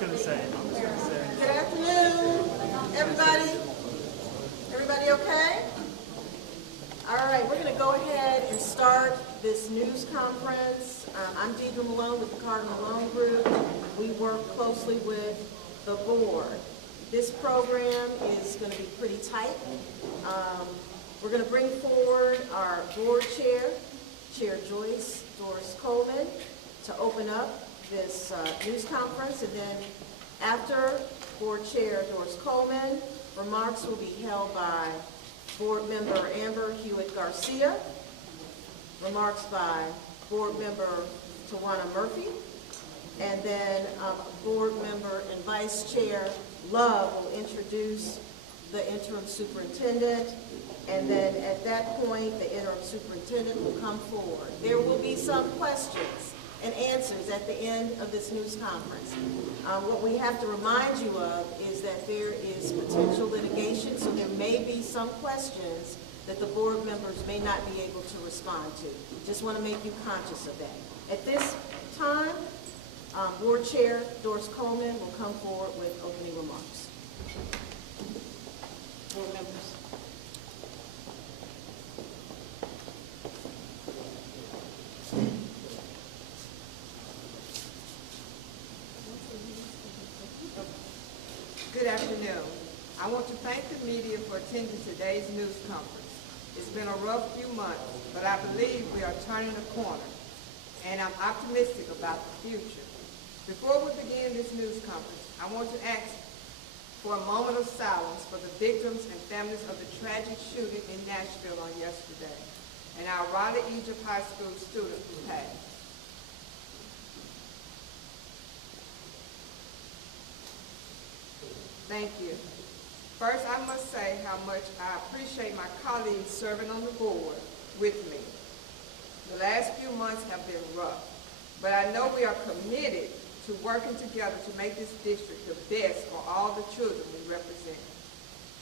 Good afternoon, everybody. Everybody okay? All right, we're going to go ahead and start this news conference. I'm Deidre Malone with the Carter Malone Group. We work closely with the board. This program is going to be pretty tight. We're going to bring forward our board chair, Chair Doris Coleman, to open up this news conference, and then after Board Chair Doris Coleman, remarks will be held by Board Member Amber Hewitt Garcia, remarks by Board Member Tawana Murphy, and then Board Member and Vice Chair Love will introduce the interim superintendent, and then at that point the interim superintendent will come forward. There will be some questions and answers at the end of this news conference. What we have to remind you of is that there is potential litigation, so there may be some questions that the board members may not be able to respond to. Just want to make you conscious of that. At this time, Board Chair Doris Coleman will come forward with opening remarks. Board members. Good afternoon. I want to thank the media for attending today's news conference. It's been a rough few months, but I believe we are turning a corner, and I'm optimistic about the future. Before we begin this news conference, I want to ask for a moment of silence for the victims and families of the tragic shooting in Nashville on yesterday, and our Raleigh Egypt High School student who passed. Thank you. First, I must say how much I appreciate my colleagues serving on the board with me. The last few months have been rough, but I know we are committed to working together to make this district the best for all the children we represent.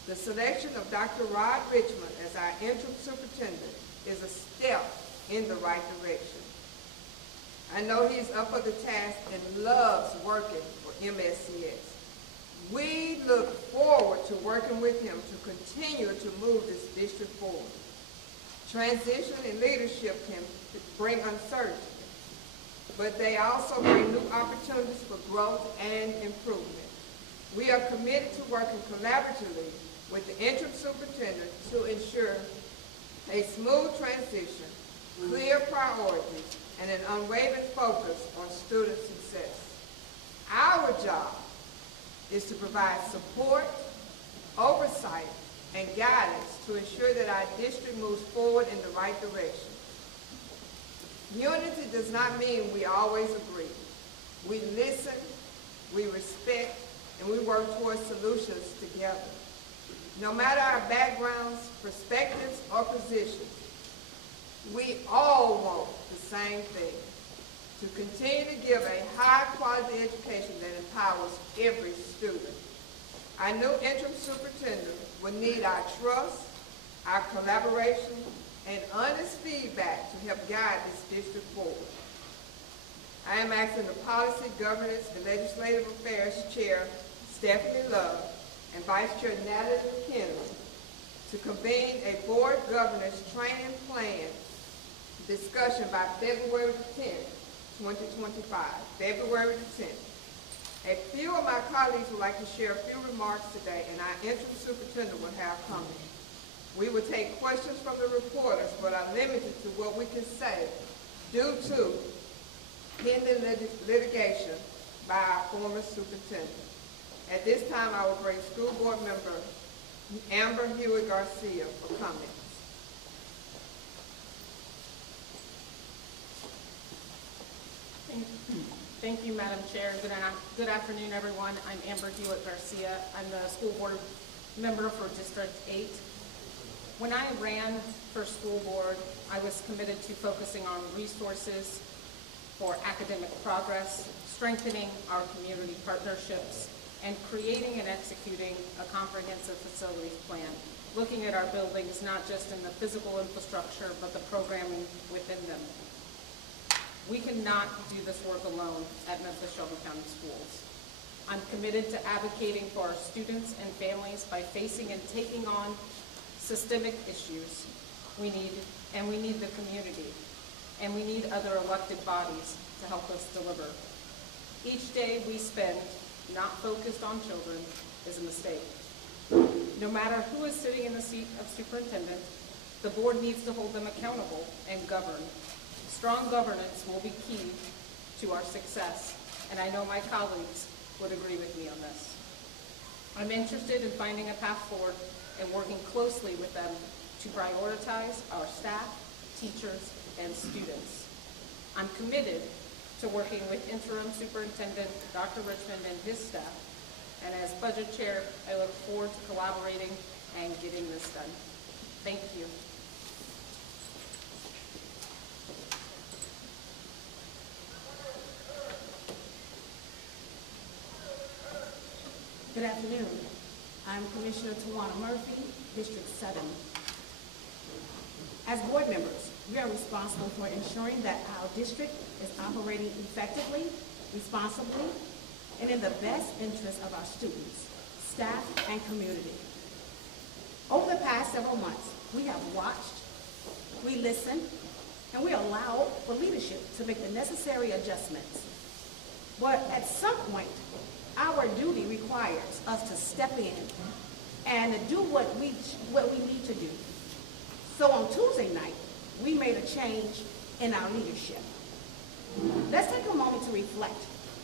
The selection of Dr. Rod Richmond as our interim superintendent is a step in the right direction. I know he's up for the task and loves working for MSCS. We look forward to working with him to continue to move this district forward. Transition in leadership can bring uncertainty, but they also bring new opportunities for growth and improvement. We are committed to working collaboratively with the interim superintendent to ensure a smooth transition, clear priorities, and an unwavering focus on student success. Our job is to provide support, oversight, and guidance to ensure that our district moves forward in the right direction. Unity does not mean we always agree. We listen, we respect, and we work towards solutions together. No matter our backgrounds, perspectives, or positions, We all want the same thing, to continue to give a high-quality education that empowers every student. Our new interim superintendent will need our trust, our collaboration, and honest feedback to help guide this district forward. I am asking the Policy, Governance, and Legislative Affairs Chair, Stephanie Love, and Vice Chair Natalie McKinley to convene a board governance training plan discussion by February 10th, 2025, February 10th. A few of my colleagues would like to share a few remarks today, and our interim superintendent will have comments. We will take questions from the reporters, but are limited to what we can say due to pending litigation by our former superintendent. At this time, I will bring school board member Amber Hewitt Garcia for comments. Thank you, Madam Chair. Good afternoon, everyone. I'm Amber Hewitt Garcia. I'm the school board member for District 8. When I ran for school board, I was committed to focusing on resources for academic progress, strengthening our community partnerships, and creating and executing a comprehensive facilities plan, looking at our buildings not just in the physical infrastructure, but the programming within them. We cannot do this work alone at Memphis Shelby County Schools. I'm committed to advocating for our students and families by facing and taking on systemic issues we need the community, and we need other elected bodies to help us deliver. Each day we spend not focused on children is a mistake. No matter who is sitting in the seat of superintendent, the board needs to hold them accountable and govern. Strong governance will be key to our success, and I know my colleagues would agree with me on this. I'm interested in finding a path forward and working closely with them to prioritize our staff, teachers, and students. I'm committed to working with interim superintendent Dr. Richmond and his staff, and as budget chair, I look forward to collaborating and getting this done. Thank you. Good afternoon. I'm Commissioner Tawana Murphy, District 7. As board members, we are responsible for ensuring that our district is operating effectively, responsibly, and in the best interest of our students, staff, and community. Over the past several months, we have watched, we listened, and we allowed for leadership to make the necessary adjustments. But at some point, our duty requires us to step in and to do what we need to do. So on Tuesday night, we made a change in our leadership. Let's take a moment to reflect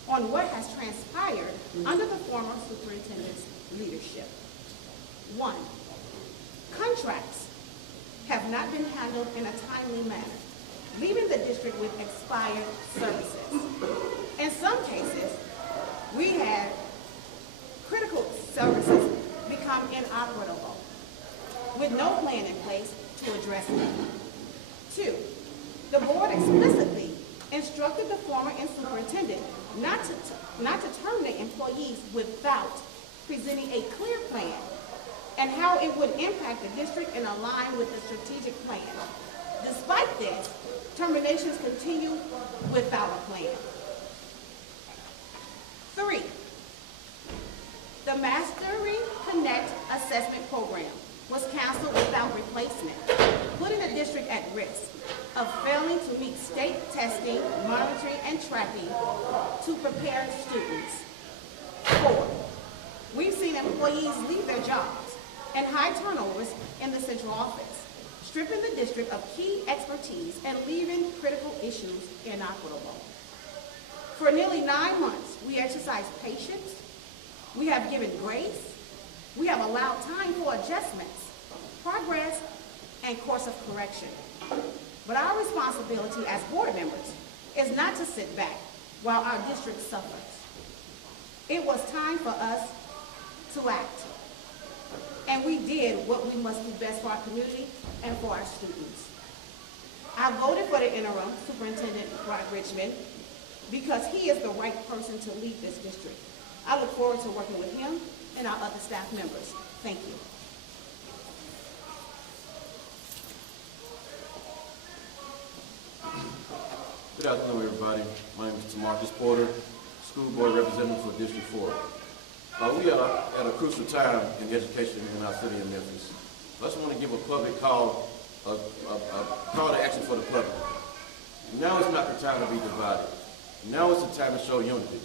on what has transpired under the former superintendent's leadership. 1, contracts have not been handled in a timely manner, leaving the district with expired services. In some cases, we had critical services become inoperable with no plan in place to address them. 2, the board explicitly instructed the former superintendent not to terminate employees without presenting a clear plan and how it would impact the district and align with the strategic plan. Despite this, terminations continue without a plan. 3, the Mastery Connect assessment program was canceled without replacement, putting the district at risk of failing to meet state testing, monitoring, and tracking to prepare students. 4, we've seen employees leave their jobs and high turnovers in the central office, stripping the district of key expertise and leaving critical issues inoperable. For nearly 9 months, we exercised patience, we have given grace, we have allowed time for adjustments, progress, and course of correction. But our responsibility as board members is not to sit back while our district suffers. It was time for us to act. And we did what we must do best for our community and for our students. I voted for the interim superintendent, Rod Richmond, because he is the right person to lead this district. I look forward to working with him and our other staff members. Thank you. Good afternoon, everybody. My name is Tamarcus Porter, School Board Representative for District 4. We are at a crucial time in education in our city of Memphis. I just want to give a public call, a call to action for the public. Now is not the time to be divided. Now is the time to show unity.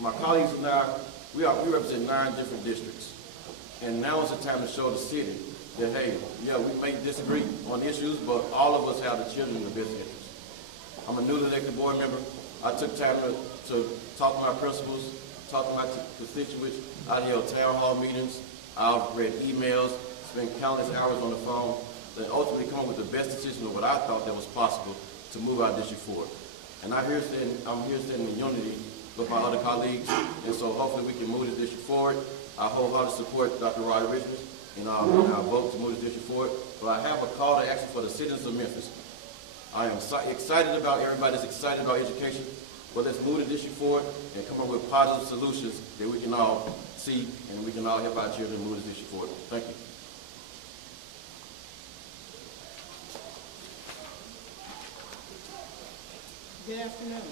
My colleagues and I, we represent 9 different districts. And now is the time to show the city that, hey, yeah, we may disagree on issues, but all of us have the children in the best interest. I'm a newly elected board member. I took time to talk to my principals, talk to my constituents. I held town hall meetings. I've read emails, spent countless hours on the phone, and ultimately come up with the best decision of what I thought that was possible to move our district forward. And I'm here standing in unity with my other colleagues, and so hopefully we can move this district forward. I wholeheartedly support Dr. Rod Richmond in our vote to move this district forward. But I have a call to action for the citizens of Memphis. I am excited about, everybody's excited about education, but let's move the district forward and come up with positive solutions that we can all see and we can all help our children move the district forward. Thank you. Good afternoon.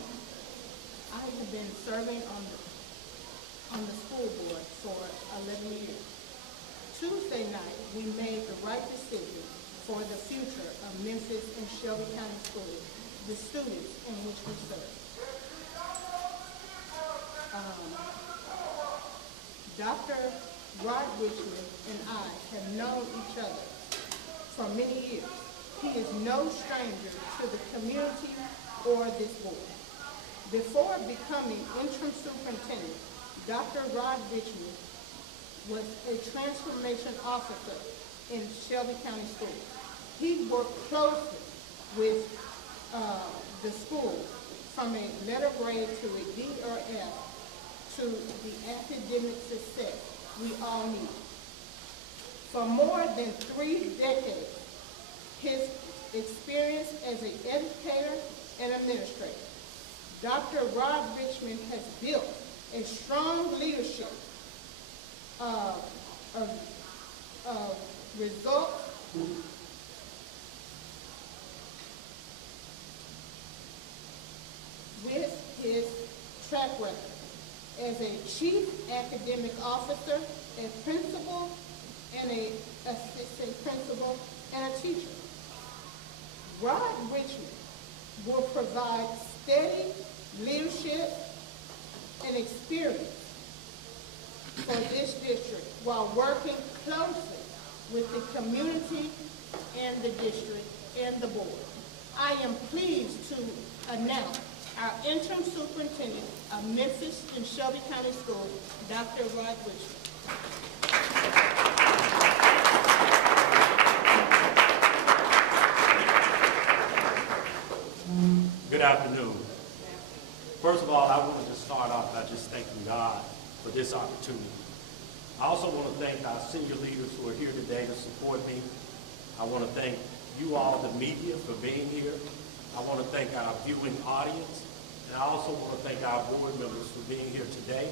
I have been serving on the school board for 11 years. Tuesday night, we made the right decision for the future of Memphis and Shelby County Schools, the students in which we serve. Dr. Rod Richmond and I have known each other for many years. He is no stranger to the community or this board. Before becoming interim superintendent, Dr. Rod Richmond was a transformation officer in Shelby County Schools. He worked closely with the school from a letter grade to a D or F to the academic success we all need. For more than 3 decades, his experience as an educator and administrator, Dr. Rod Richmond has built a strong leadership results with his track record as a chief academic officer, a principal, and an assistant principal, and a teacher. Rod Richmond will provide steady leadership and experience for this district while working closely with the community and the district and the board. I am pleased to announce our interim superintendent of Memphis and Shelby County Schools, Dr. Rod Richmond. Good afternoon. First of all, I wanted to start off by just thanking God for this opportunity. I also want to thank our senior leaders who are here today to support me. I want to thank you all, the media, for being here. I want to thank our viewing audience. And I also want to thank our board members for being here today,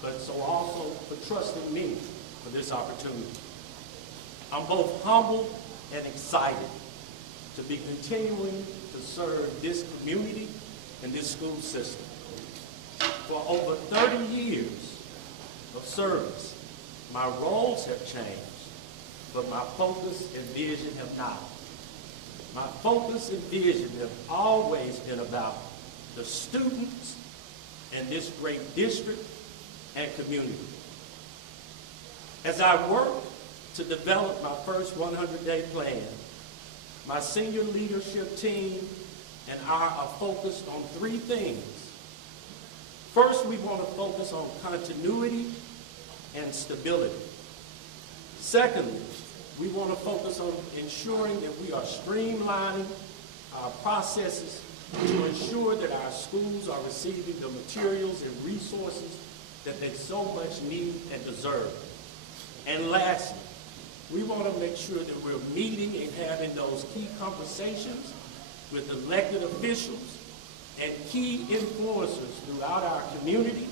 but so also for trusting me for this opportunity. I'm both humbled and excited to be continuing to serve this community and this school system. For over 30 years of service, my roles have changed, but my focus and vision have not. My focus and vision have always been about the students in this great district and community. As I work to develop my first 100-day plan, my senior leadership team and I are focused on 3 things. First, we want to focus on continuity and stability. Secondly, we want to focus on ensuring that we are streamlining our processes to ensure that our schools are receiving the materials and resources that they so much need and deserve. And lastly, We want to make sure that we're meeting and having those key conversations with elected officials and key influencers throughout our community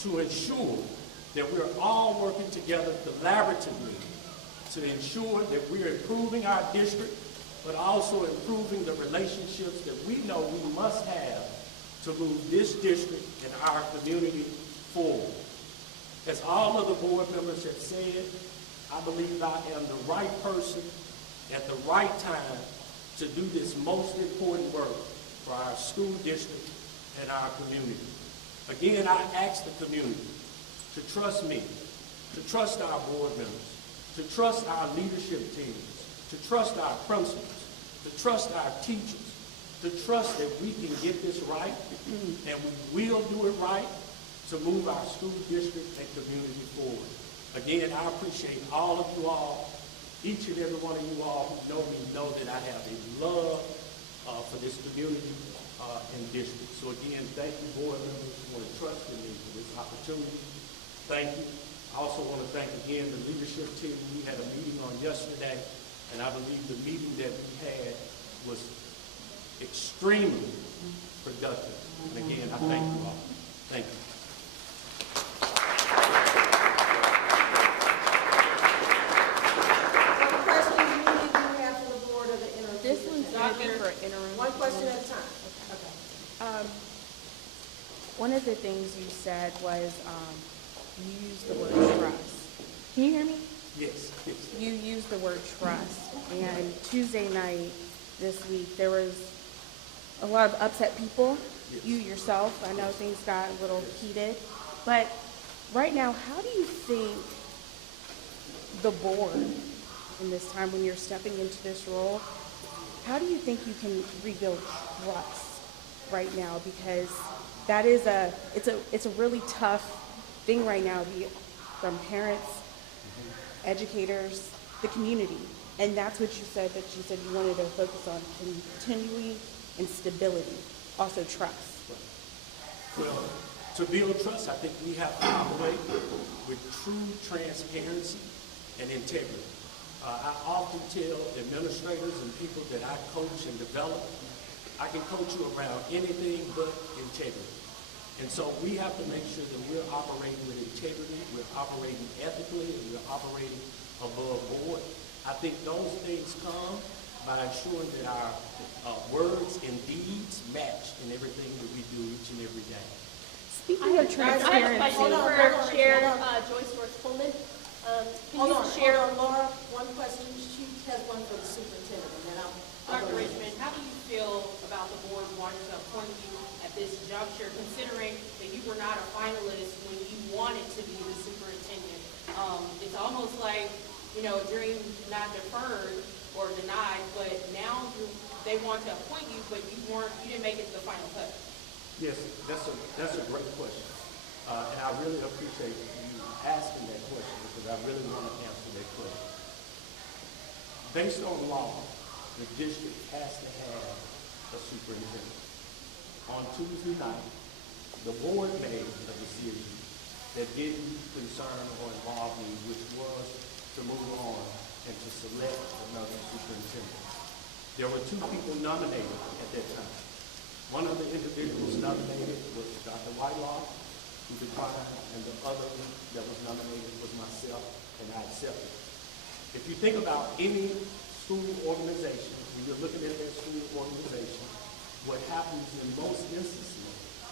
to ensure that we're all working together collaboratively to ensure that we're improving our district, but also improving the relationships that we know we must have to move this district and our community forward. As all of the board members have said, I believe I am the right person at the right time to do this most important work for our school district and our community. Again, I ask the community to trust me, to trust our board members, to trust our leadership teams, to trust our principals, to trust our teachers, to trust that we can get this right, and we will do it right to move our school district and community forward. Again, I appreciate all of you all, each and every one of you all who know me know that I have a love for this community and district. So again, thank you, board members, for trusting me for this opportunity. Thank you. I also want to thank again the leadership team. We had a meeting on yesterday, and I believe the meeting that we had was extremely productive. And again, I thank you all. Thank you. What questions do you have for the board of the interim? This one's good for interim. One question at a time. Okay. One of the things you said was you used the word trust. Can you hear me? Yes, yes. You used the word trust. And Tuesday night this week, there was a lot of upset people. Yes. You yourself, I know things got a little heated. But right now, how do you think the board, in this time when you're stepping into this role, how do you think you can rebuild trust right now? Because that is it's a really tough thing right now, from parents, educators, the community. And that's what you said you wanted to focus on, continuity and stability, also trust. Well, to build trust, I think we have to operate with true transparency and integrity. I often tell administrators and people that I coach and develop, I can coach you around anything but integrity. And so we have to make sure that we're operating with integrity, we're operating ethically, and we're operating above board. I think those things come by ensuring that our words and deeds match in everything that we do each and every day. Speaking of I have a transparency, question Hold on, for hold on, Chair hold on. Joyce Norris-Coleman. Can Hold you on, share, Laura, one question. She has one for the superintendent, and then I'll Dr. go to Richmond, how do you feel about the board wanting to appoint you at this juncture, considering that you were not a finalist when you wanted to be the superintendent? It's almost like, a dream not deferred or denied, but now they want to appoint you, but you didn't make it to the final cut. Yes, that's a great question. And I really appreciate you asking that question because I really want to answer that question. Based on law, the district has to have a superintendent. On Tuesday night, the board made a decision that didn't concern or involve me, which was to move on and to select another superintendent. There were two people nominated at that time. One of the individuals nominated was Dr. Whitelaw, who declined, and the other that was nominated was myself, and I accepted. If you think about any school organization, when you're looking at that school organization, what happens in most instances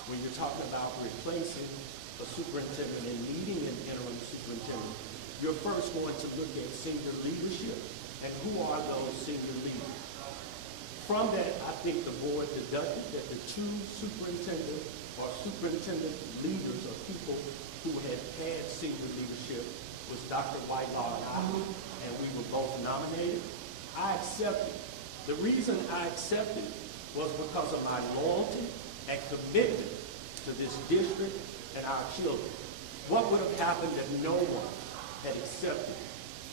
when you're talking about replacing a superintendent and needing an interim superintendent, you're first going to look at senior leadership and who are those senior leaders. From that, I think the board deducted that the two superintendent or superintendent leaders or people who had senior leadership was Dr. Whitelaw and I, and we were both nominated. I accepted. The reason I accepted was because of my loyalty and commitment to this district and our children. What would have happened if no one had accepted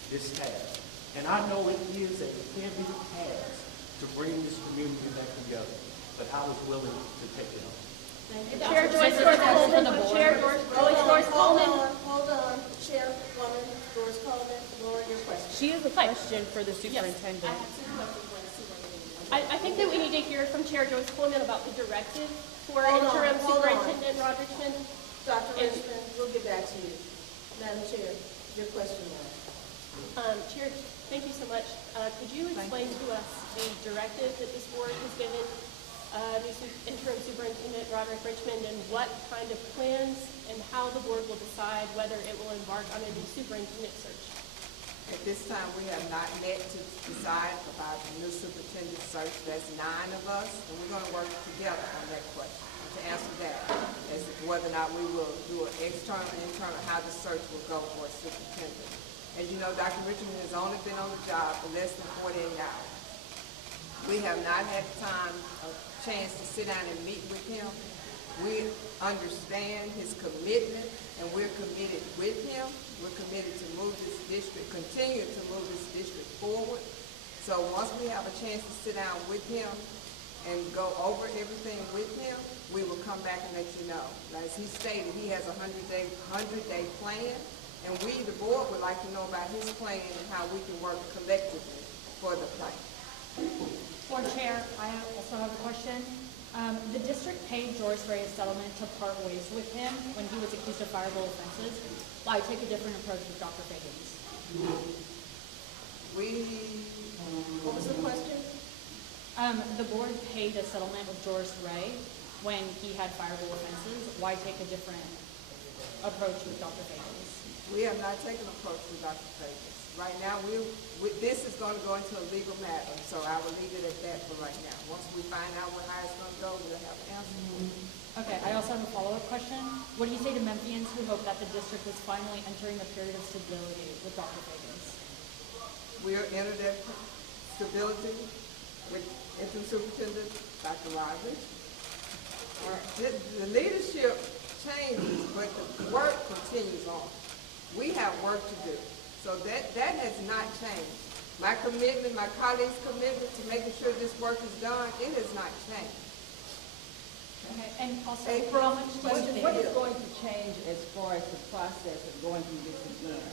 this task? And I know it is a heavy task to bring this community back together, but I was willing to take it on. Chair Joyce Norris-Coleman, Chair Joyce Norris-Coleman. Hold on, Chairwoman Doris Coleman, Laura, your question. She has a question for the Yes, superintendent. I have two questions for the superintendent. I think that we need to hear from Chair Joyce Coleman about the directive for Hold on, interim hold on. superintendent Rod Richmond. Dr. Richmond, we'll get back to you. Madam Chair, your question now. Chair, thank you so much. Could you explain to us the directive that this board has given interim superintendent Roderick Richmond, and what kind of plans and how the board will decide whether it will embark on a new superintendent search? At this time, we have not met to decide about the new superintendent search. That's 9 of us, and we're gonna work together on that question, to answer that, as to whether or not we will do an external and internal, how the search will go for a superintendent. As you know, Dr. Richmond has only been on the job for less than 48 hours. We have not had time, a chance to sit down and meet with him. We understand his commitment, and we're committed with him. We're committed to move this district, continue to move this district forward. So once we have a chance to sit down with him and go over everything with him, we will come back and let you know. As he stated, he has a 100-day plan, and we, the board, would like to know about his plan and how we can work collectively for the plan. Board Chair, I also have a question. The district paid Joyce Ray a settlement to part ways with him when he was accused of fireable offenses. Why take a different approach with Dr. Feagins? What was the question? The board paid a settlement with Joyce Ray when he had fireable offenses. Why take a different approach with Dr. Feagins? We have not taken an approach with Dr. Feagins. Right now, this is going to go into a legal matter, so I will leave it at that for right now. Once we find out how it's going to go, we'll have an answer. Okay, I also have a follow-up question. What do you say to Memphians who hope that the district is finally entering a period of stability with Dr. Feagins? We are entering that stability with interim superintendent, Dr. Rogers. The leadership changes, but the work continues on. We have work to do. So that has not changed. My commitment, my colleagues' commitment to making sure this work is done, it has not changed. Okay, and also, April, how much question to What you. is going to change as far as the process of going through this again?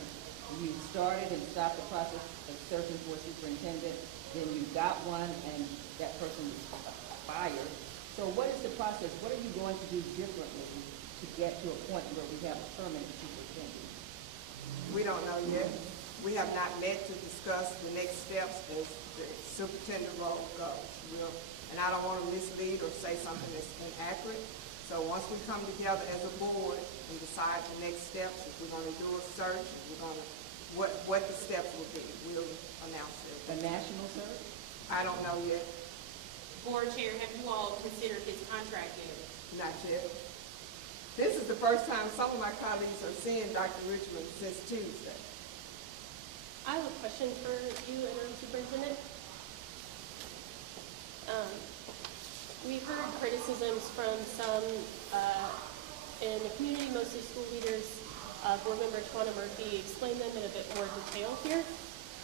You started and stopped the process of searching for a superintendent, then you got one and that person was fired. So what is the process? What are you going to do differently to get to a point where we have a permanent superintendent? We don't know yet. We have not met to discuss the next steps as the superintendent role goes. And I don't want to mislead or say something that's inaccurate. So once we come together as a board and decide the next steps, if we're going to do a search, if we're going to, what the steps will be, we'll announce it. A national search? I don't know yet. Board Chair, have you all considered his contract yet? Not yet. This is the first time some of my colleagues are seeing Dr. Richmond since Tuesday. I have a question for you, interim superintendent. We've heard criticisms from some in the community, mostly school leaders. Board member Tawana Murphy explained them in a bit more detail here,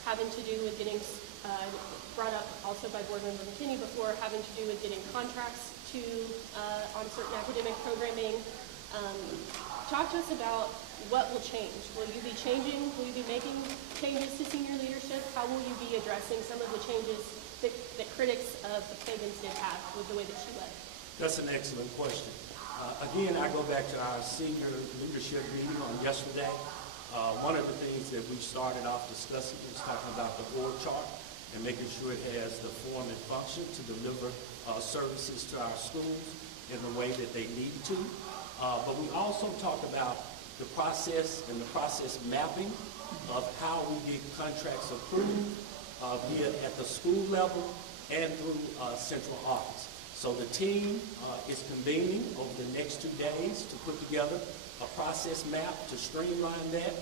having to do with getting, brought up also by board member McKinney before, having to do with getting contracts to, on certain academic programming. Talk to us about what will change. Will you be changing? Will you be making changes to senior leadership? How will you be addressing some of the changes that critics of the Feagins did have with the way that she led? That's an excellent question. Again, I go back to our senior leadership meeting on yesterday. One of the things that we started off discussing was talking about the org chart and making sure it has the form and function to deliver services to our schools in the way that they need to. But we also talk about the process and the process mapping of how we get contracts approved, be it at the school level and through central office. So the team is convening over the next 2 days to put together a process map to streamline that.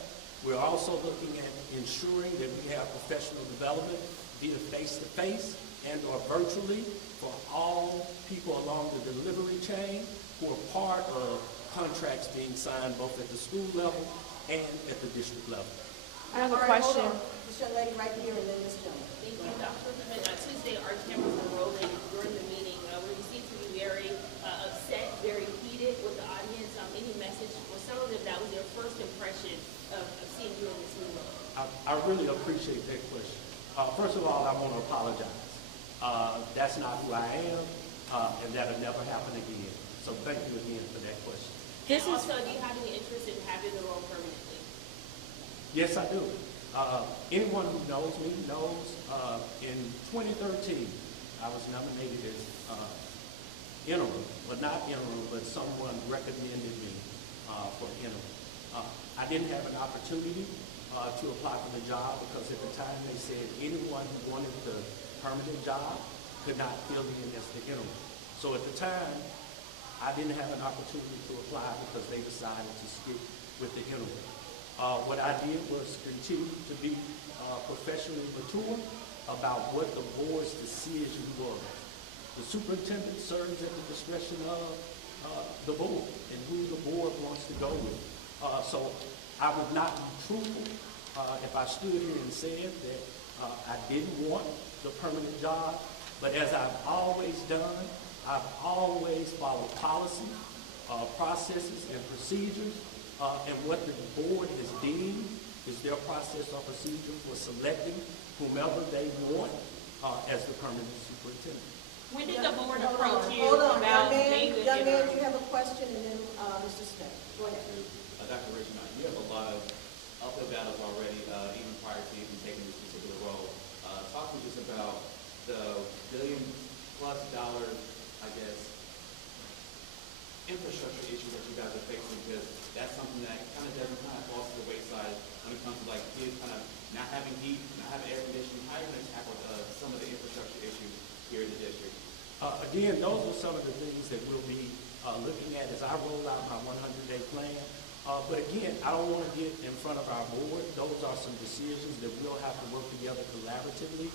We're also looking at ensuring that we have professional development, be it face-to-face and or virtually, for all people along the delivery chain who are part of contracts being signed both at the school level and at the district level. I have a All right, question. hold on. This young lady right here and then this gentleman. Thank you, Dr. Richmond. Tuesday, our cameras were rolling during the meeting. We seemed to be very upset, very heated with the audience. Any message for some of them that was their first impression of seeing you in this new role? I really appreciate that question. First of all, I want to apologize. That's not who I am, and that'll never happen again. So thank you again for that question. And also, do you have any interest in having the role permanently? Yes, I do. Anyone who knows me knows in 2013, I was nominated as interim, but not interim, but someone recommended me for interim. I didn't have an opportunity to apply for the job because at the time they said anyone who wanted the permanent job could not fill in as the interim. So at the time, I didn't have an opportunity to apply because they decided to stick with the interim. What I did was continue to be professionally mature about what the board's decision was. The superintendent serves at the discretion of the board and who the board wants to go with. So I would not be truthful if I stood here and said that I didn't want the permanent job, but as I've always done, I've always followed policy, processes, and procedures, and what the board has deemed is their process or procedure for selecting whomever they want as the permanent superintendent. When did the board approach you Hold on, about young being man, the young man, interim? you have a question, and then Mr. Smith. Go ahead. Dr. Richmond, you have a lot of uphill battles already, even prior to even taking this particular role. Talk to us about the $1 billion+ I guess, infrastructure issues that you guys are facing, because that's something that kind of falls to the wayside when it comes to like kids kind of not having heat, not having air conditioning. How are you going to tackle some of the infrastructure issues here in the district? Again, those are some of the things that we'll be looking at as I roll out my 100-day plan. But again, I don't want to get in front of our board. Those are some decisions that we'll have to work together collaboratively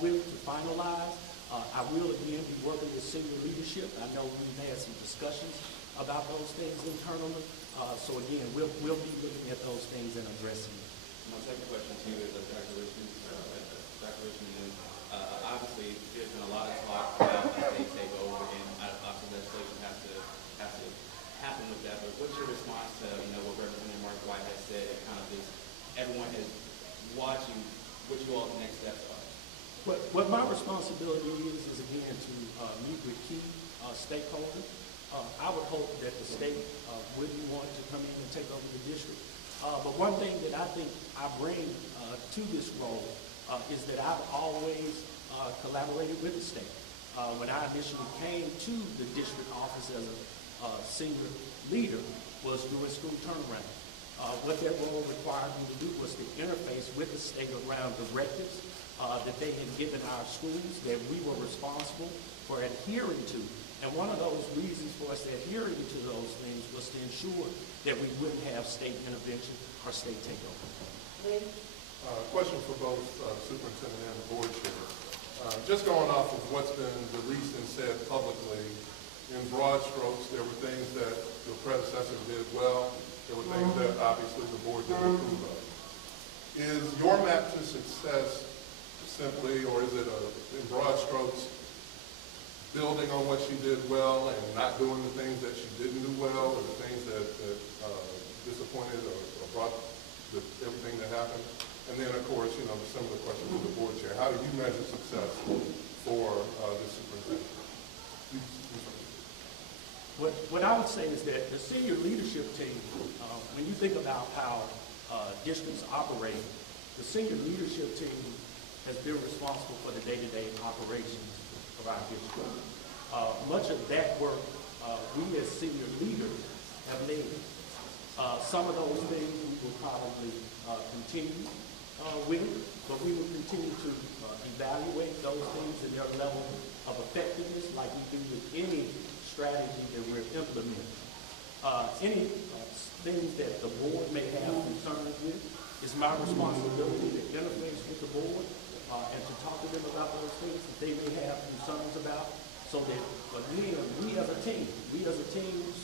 with to finalize. I will again be working with senior leadership. I know we've had some discussions about those things internally. So again, we'll be looking at those things and addressing them. My second question to you is Dr. Richmond. Obviously, there's been a lot of talk about a state takeover, and obviously legislation has to happen with that. But what's your response to what Representative Mark White has said? And kind of just everyone is watching what you all's next steps are. What my responsibility is again to meet with key stakeholders. I would hope that the state wouldn't want to come in and take over the district. But one thing that I think I bring to this role is that I've always collaborated with the state. When I initially came to the district office as a senior leader was doing school turnaround. What that role required me to do was to interface with the state around directives that they had given our schools that we were responsible for adhering to. And one of those reasons for us adhering to those things was to ensure that we wouldn't have state intervention or state takeover. Question for both the superintendent and the board chair. Just going off of what's been released and said publicly, in broad strokes, there were things that your predecessor did well. There were things that obviously the board didn't approve of. Is your map to success simply, or is it in broad strokes, building on what she did well and not doing the things that she didn't do well, or the things that disappointed or brought everything that happened? And then, of course, the similar question to the board chair. How do you measure success for this superintendent? What I would say is that the senior leadership team, when you think about how districts operate, the senior leadership team has been responsible for the day-to-day operations of our district. Much of that work we as senior leaders have led. Some of those things we will probably continue with, but we will continue to evaluate those things and their level of effectiveness like we do with any strategy that we're implementing. Any things that the board may have concerns with, it's my responsibility to interface with the board and to talk to them about those things that they may have concerns about, so that again, we as a team,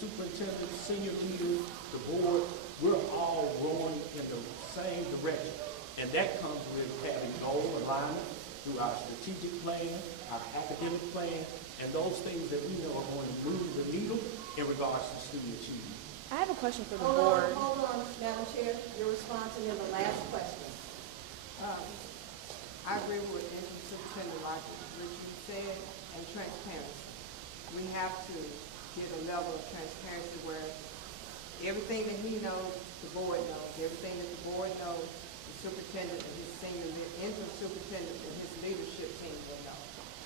superintendent, senior leaders, the board, we're all rowing in the same direction. And that comes with having goal alignment through our strategic plan, our academic plan, and those things that we know are going to move the needle in regards to student achievement. I have a question for the Hold board. on, Madam Chair. Your response and then the last question. I agree with what Superintendent Richard said, and transparency. We have to get a level of transparency where everything that he knows, the board knows. Everything that the board knows, the superintendent and his senior, interim superintendent and his leadership team will know.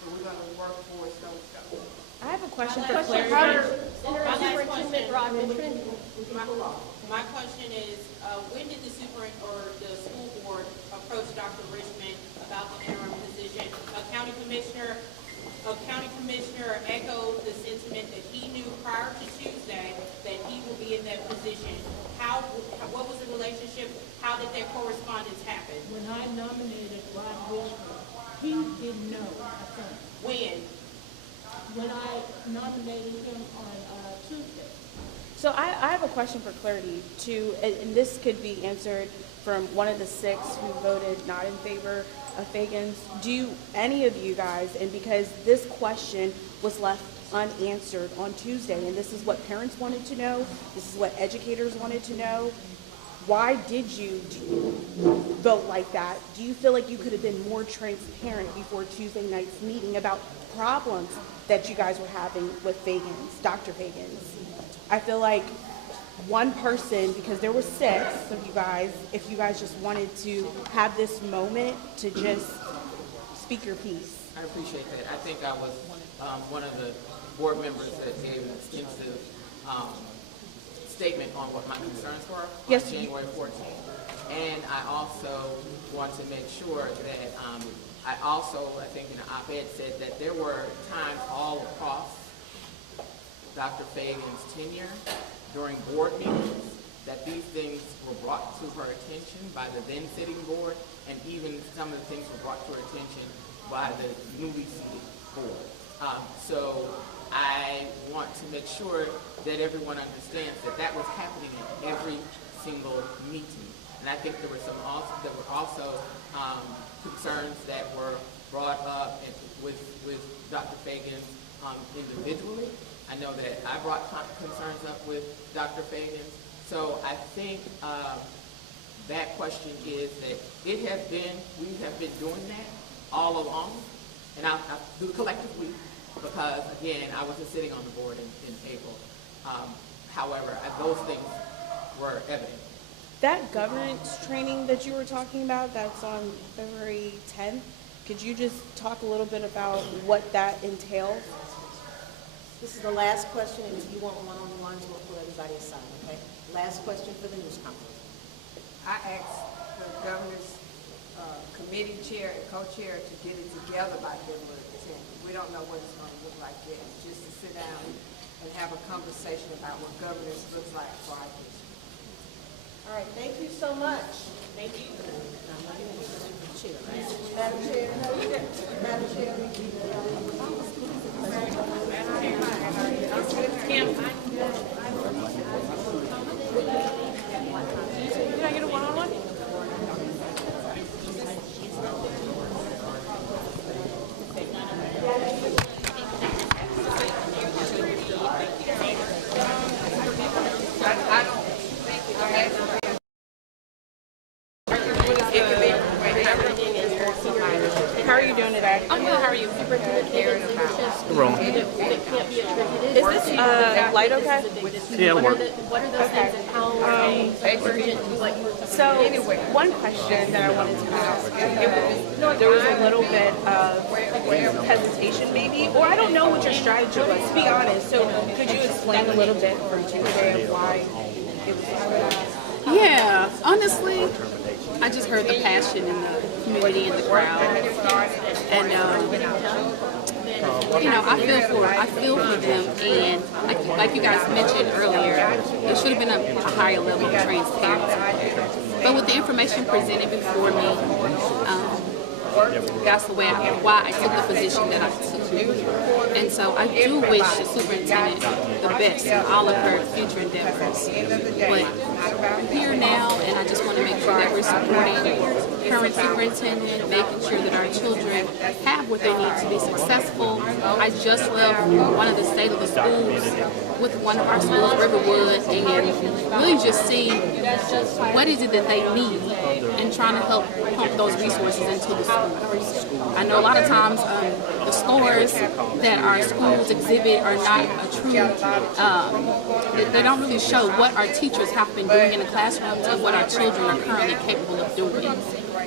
So we're going to work towards those goals. I have a question for Question, clarity. Superintendent Rod Richmond. My question is, when did the school board approach Dr. Richmond about the interim position? A county commissioner echoed the sentiment that he knew prior to Tuesday that he will be in that position. What was the relationship? How did that correspondence happen? When I nominated Rod Richmond, he didn't know a thing. When I nominated him on Tuesday. So I have a question for clarity too, and this could be answered from one of the 6 who voted not in favor of Feagins. Do any of you guys, and because this question was left unanswered on Tuesday, and this is what parents wanted to know, this is what educators wanted to know, why did you vote like that? Do you feel like you could have been more transparent before Tuesday night's meeting about problems that you guys were having with Feagins, Dr. Feagins? I feel like one person, because there were 6 of you guys, if you guys just wanted to have this moment to just speak your piece. I appreciate that. I think I was one of the board members that gave an extensive statement on what my concerns were on January 14th. And I also want to make sure that I think in the op-ed said that there were times all across Dr. Feagins' tenure during board meetings that these things were brought to her attention by the then sitting board, and even some of the things were brought to her attention by the newly seated board. So I want to make sure that everyone understands that that was happening in every single meeting. And I think there were also concerns that were brought up with Dr. Feagins individually. I know that I brought concerns up with Dr. Feagins. So I think that question is that we have been doing that all along, and I do collectively, because again, I wasn't sitting on the board in April. However, those things were evident. That governance training that you were talking about, that's on February 10th. Could you just talk a little bit about what that entails? This is the last question, and if you want one-on-ones, we'll put everybody aside, okay? Last question for the news conference. I asked the governor's committee chair and co-chair to get it together by February 10th. We don't know what it's going to look like yet. Just to sit down and have a conversation about what governance looks like for our district. All right, thank you so much. Thank you. Madam Chair. Madam Chair. Kim, can I get a one-on-one? I don't think How are you doing today? I'm good. How are you? Superintendent Feagins' leadership. Wrong. That can't be attributed. Is this light okay? Yeah, it'll work. What are those things, and how are they urgent to what you were talking So, one question that I wanted to ask, there was a little bit of hesitation maybe, or I don't know what your strategy was, to be honest. So, could you explain a little bit from Tuesday of why it was Yeah, honestly, I just heard the passion in the community and the crowd, and I feel for them, and like you guys mentioned earlier, there should have been a higher level of transparency. But with the information presented before me, That's the way why I took the position that I took. And so I do wish the superintendent the best in all of her future endeavors. But I'm here now, and I just want to make sure that we're supporting current superintendent, making sure that our children have what they need to be successful. I just left one of the state of the schools with one of our schools, Riverwood, and really just see what is it that they need and trying to help pump those resources into the schools. I know a lot of times the scores that our schools exhibit are not a true, they don't really show what our teachers have been doing in the classrooms and what our children are currently capable of doing.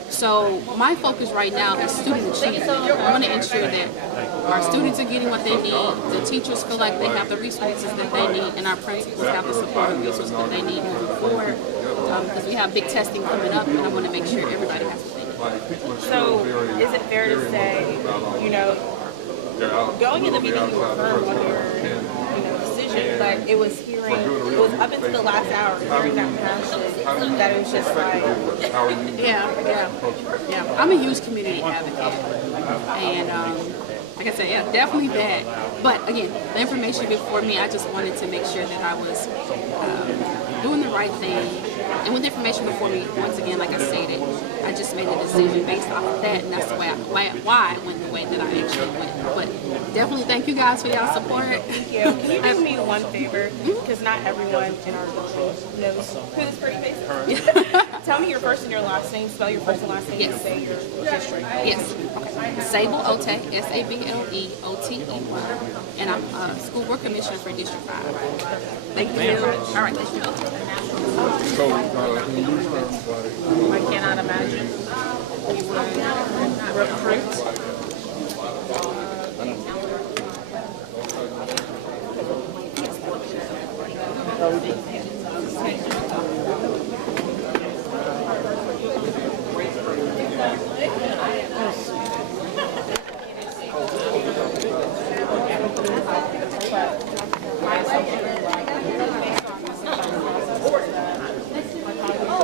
So my focus right now is student achievement. I want to ensure that our students are getting what they need, the teachers feel like they have the resources that they need, and our principals have the support and resources that they need moving forward. Because we have big testing coming up, and I want to make sure everybody has what they need. So is it fair to say, you know, going in the meeting you were firm on your decision, but it was up until the last hour, hearing that passion, that it was just like... Yeah. I'm a huge community advocate. And like I said, yeah, definitely that. But again, the information before me, I just wanted to make sure that I was doing the right thing. And with the information before me, once again, like I stated, I just made a decision based off of that, and that's the way why I went the way that I actually went. But definitely thank you guys for y'all support. Thank you. Can you do me one favor? Because not everyone in our building knows who this pretty face is. Tell me your first and your last name, spell your first and last name, and say your district. Yes. Okay. Sable Ote, S-A-B-L-E-O-T-E-Y. And I'm school board commissioner for District 5. Thank you. All right, thank you. So, I cannot imagine we would recruit.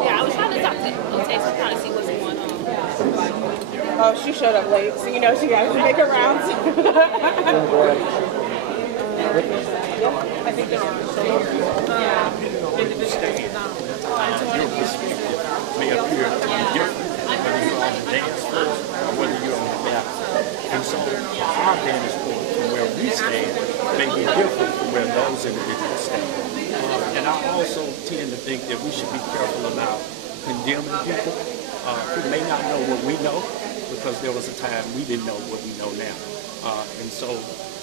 Yeah, I was trying to talk to Ote, trying to see what's going on. Oh, she showed up late, so you know she got to make her rounds. I think there are may appear to be different, whether you're on the dance floor or whether you're on the balcony. And so our vantage point from where we stand may be different from where those individuals stand. And I also tend to think that we should be careful about condemning people who may not know what we know, because there was a time we didn't know what we know now. And so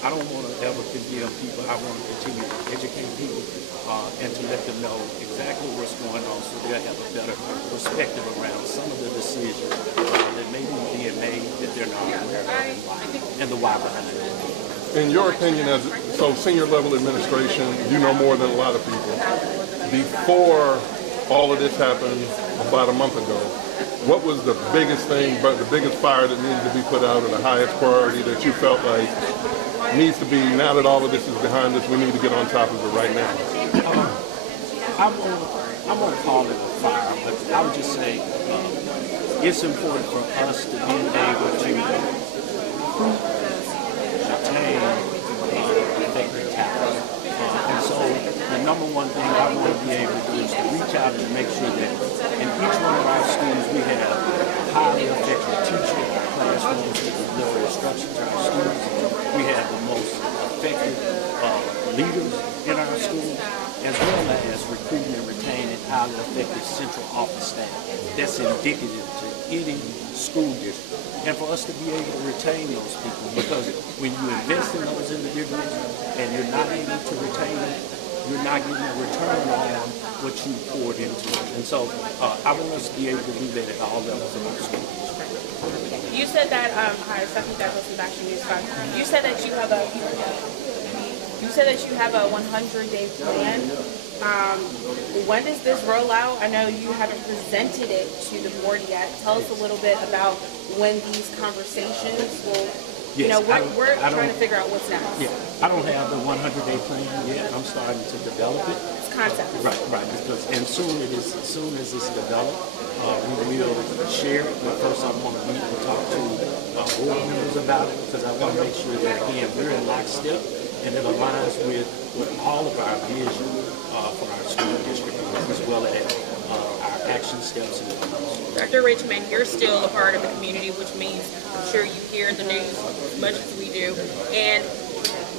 I don't want to ever condemn people. I want to continue to educate people and to let them know exactly what's going on so they'll have a better perspective around some of the decisions that may be being made that they're not aware of and the why behind it. in your opinion, as senior level administration, you know more than a lot of people. Before all of this happened about a month ago, what was the biggest thing, but the biggest fire that needed to be put out, or the highest priority that you felt like needs to be, now that all of this is behind us, we need to get on top of it right now? I'm going to call it a fire, but I would just say it's important for us to be able to retain effective talent. And so the number one thing I want to be able to do is to reach out and make sure that in each one of our schools we have highly effective teacher classrooms that deliver instruction to our students. We have the most effective leaders in our schools, as well as recruiting and retaining highly effective central office staff. That's indicative to any school district. And for us to be able to retain those people, because when you invest in those individuals and you're not able to retain them, you're not getting a return on what you poured into it. And so I want us to be able to do that at all levels of our school district. You said that, hi, Stephanie Douglas with Action News 5. You said that you have a 100-day plan. When does this roll out? I know you haven't presented it to the board yet. Tell us a little bit about when these conversations will, you know, we're trying to figure out what's next. Yeah, I don't have the 100-day plan yet. I'm starting to develop it. It's concept. Right, because as soon as it's developed, we will share it. But first I want to meet and talk to board members about it, because I want to make sure that, again, we're in lockstep and it aligns with all of our vision for our school district, as well as our action steps and goals. Dr. Richmond, you're still a part of the community, which means I'm sure you hear the news as much as we do. And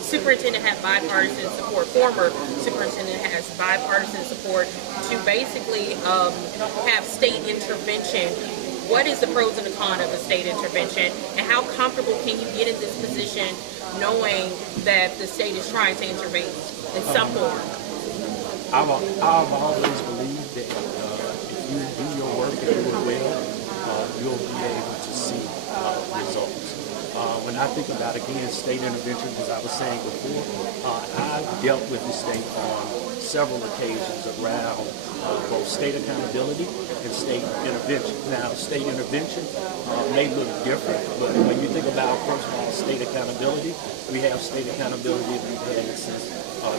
superintendent had bipartisan support, former superintendent has bipartisan support to basically have state intervention. What is the pros and the cons of a state intervention, and how comfortable can you get in this position knowing that the state is trying to intervene in some form? I've always believed that if you do your work and do it well, you'll be able to see results. When I think about, again, state intervention, as I was saying before, I've dealt with the state on several occasions around both state accountability and state intervention. Now, state intervention may look different, but when you think about, first of all, state accountability, we have state accountability that we've had since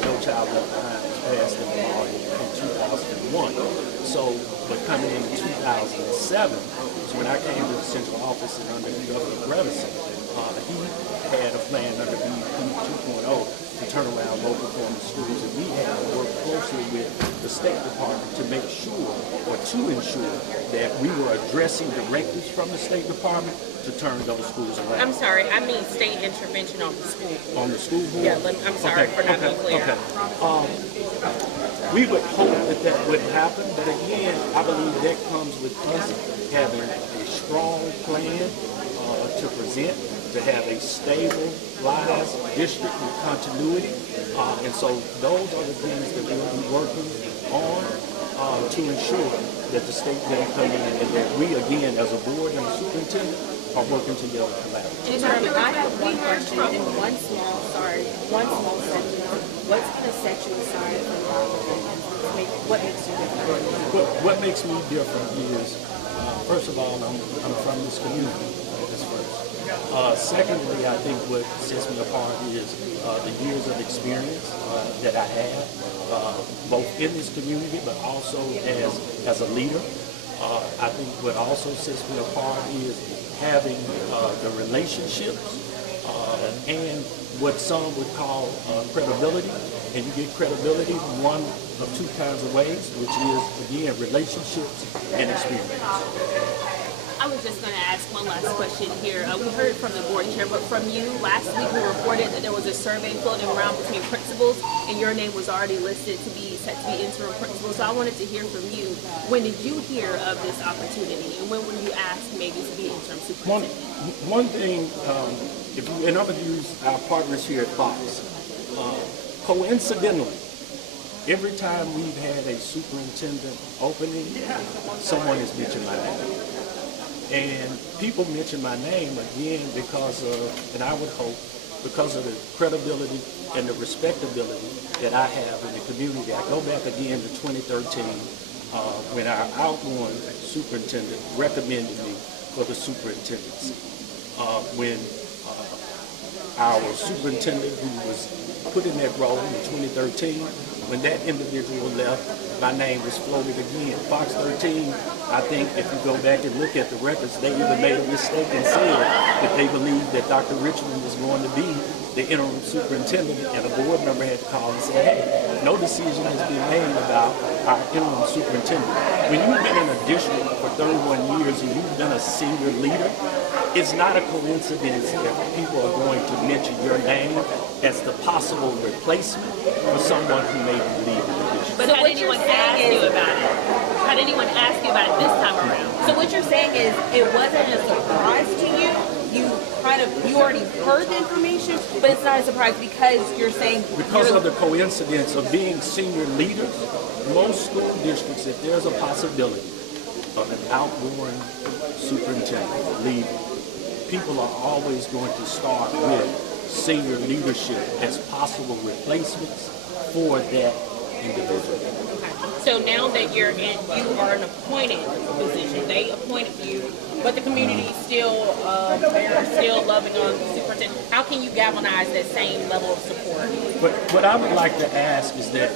No Child Left Behind was passed into law in 2001. So, but coming into 2007, so when I came to the central office and under Governor Brevison, he had a plan under BEP 2.0 to turn around local formal schools, and we had to work closely with the State Department to make sure, or to ensure, that we were addressing directives from the State Department to turn those schools around. I'm sorry, I mean state intervention on the school board. On the school board? Yeah, I'm sorry for not being clear. Okay. We would hope that that would happen, but again, I believe that comes with us having a strong plan to present, to have a stabilized district with continuity. And so those are the things that we'll be working on to ensure that the state doesn't come in, and that we, again, as a board and a superintendent, are working together collaboratively. I have one question in one small section. What's going to set you aside from what makes you different? What makes me different is, first of all, I'm from this community. That's first. Secondly, I think what sets me apart is the years of experience that I have, both in this community, but also as a leader. I think what also sets me apart is having the relationships and what some would call credibility. And you get credibility one of two kinds of ways, which is, again, relationships and experience. I was just going to ask one last question here. We heard from the board chair, but from you, last week we reported that there was a survey floating around between principals, and your name was already listed to be set to be interim principal. So I wanted to hear from you. When did you hear of this opportunity, and when were you asked maybe to be interim superintendent? One thing, and I'm going to use our partners here at Fox. Coincidentally, every time we've had a superintendent opening, someone has mentioned my name. And people mention my name again because of, and I would hope, because of the credibility and the respectability that I have in the community. I go back again to 2013 when our outgoing superintendent recommended me for the superintendency. When our superintendent who was put in that role in 2013, when that individual left, my name was floated again. Fox 13, I think if you go back and look at the records, they even made a mistake and said that they believed that Dr. Richmond was going to be the interim superintendent, and a board member had to call and say, hey, no decision has been made about our interim superintendent. When you've been in a district for 31 years and you've been a senior leader, it's not a coincidence that people are going to mention your name as the possible replacement for someone who may be leaving the district. But how did anyone ask you about it? How did anyone ask you about it this time around? So what you're saying is it wasn't a surprise to you? You already heard the information, but it's not a surprise because you're saying... Because of the coincidence of being senior leaders, most school districts, if there's a possibility of an outgoing superintendent leaving, people are always going to start with senior leadership as possible replacements for that individual. Okay. So now that you are an appointed position, they appointed you, but the community still, they're still loving on the superintendent. How can you galvanize that same level of support? But what I would like to ask is that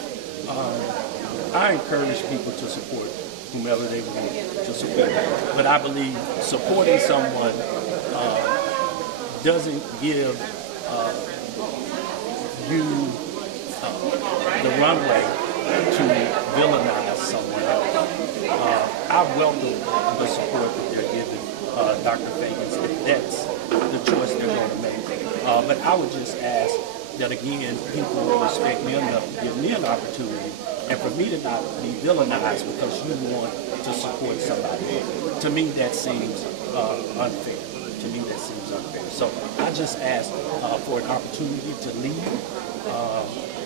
I encourage people to support whomever they want to support. But I believe supporting someone doesn't give you the runway to villainize someone else. I welcome the support that they're giving Dr. Feagins if that's the choice they're going to make. But I would just ask that, again, people will respect me enough to give me an opportunity and for me to not be villainized because you want to support somebody. To me, that seems unfair. To me, that seems unfair. So I just ask for an opportunity to lead,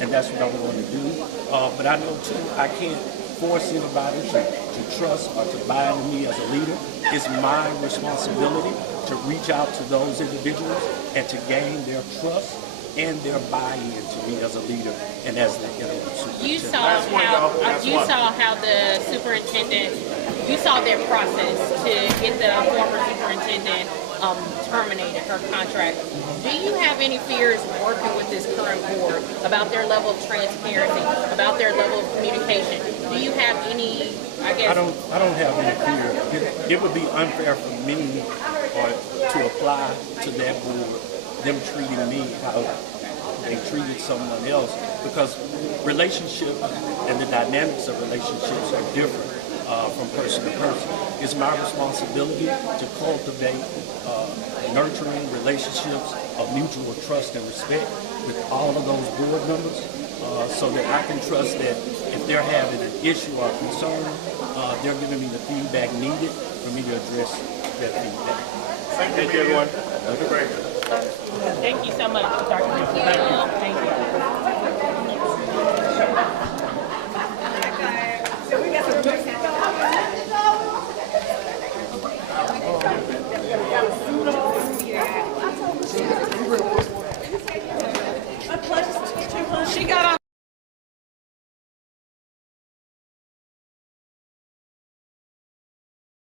and that's what I'm going to do. But I know, too, I can't force anybody to trust or to buy into me as a leader. It's my responsibility to reach out to those individuals and to gain their trust and their buy-in to me as a leader and as the interim superintendent. You saw how the superintendent, you saw their process to get the former superintendent terminated her contract. Do you have any fears working with this current board about their level of transparency, about their level of communication? Do you have any, I guess? I don't have any fear. It would be unfair for me to apply to that board, them treating me how they treated someone else, because relationships and the dynamics of relationships are different from person to person. It's my responsibility to cultivate nurturing relationships of mutual trust and respect with all of those board members so that I can trust that if they're having an issue or concern, they're giving me the feedback needed for me to address that feedback. Thank you, everyone. Thank you so much, Dr.